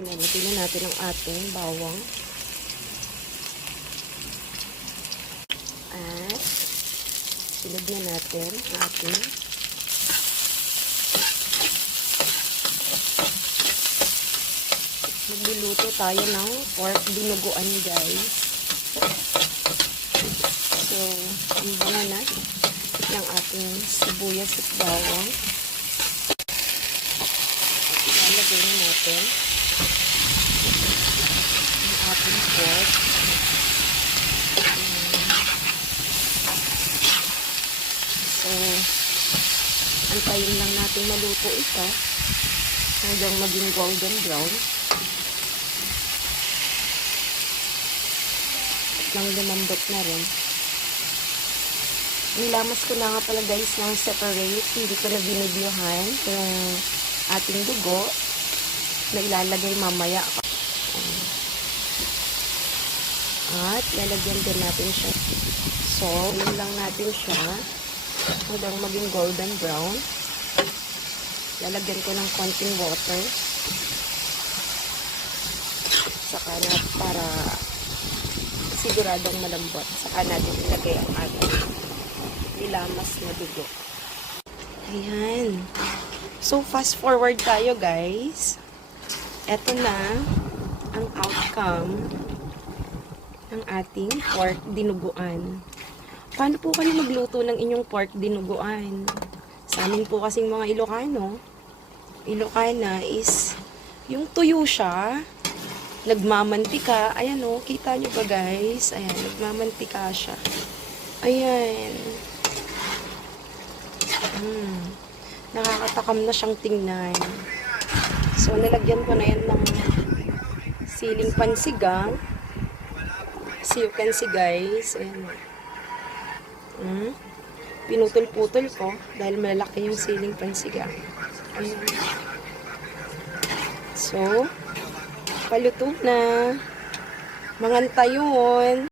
Ilalagay na natin ang ating bawang. At sunod na natin ang ating magluluto tayo ng pork dinuguan, guys. So, imbana na ng ating sibuyas at bawang. Ilalagay na natin ang ating pork. So, antayin lang natin maluto ito hanggang maging golden brown. Nang lumambot na rin. Nilamas ko na nga pala, guys, ng separate. Hindi ko na binibiyuhan yung ating dugo na ilalagay mamaya. At lalagyan din natin siya. So, yun lang natin siya hanggang maging golden brown. Lalagyan ko ng konting water. Saka na para siguradong malambot. Saka natin ilagay ang ating nilamas na dugo. Ayan. So, fast forward tayo, guys. Eto na ang outcome ng ating pork dinuguan. Paano po kayo magluto ng inyong pork dinuguan? Sa amin po kasing mga Ilocana is yung tuyo siya, nagmamantika. Ayan o, kita nyo ba, guys? Ayan, nagmamantika siya. Ayan. Nakakatakam na siyang tingnan. So, nalagyan ko na yan ng siling pansigang. As you can see, guys. Ayan. Pinutol-putol ko dahil malaki yung siling pansigang. Ayan. So, paluto na. Manganta yun.